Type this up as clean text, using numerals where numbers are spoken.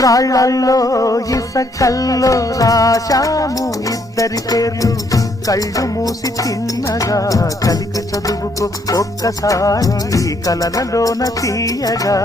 రాళ్ళల్లో ఇసకల్లో రాశాము ఇద్దరి పేర్లు కళ్ళు మూసి చిన్నగా కలికి చదువుకు ఒక్కసారి కలలలోన తీయగా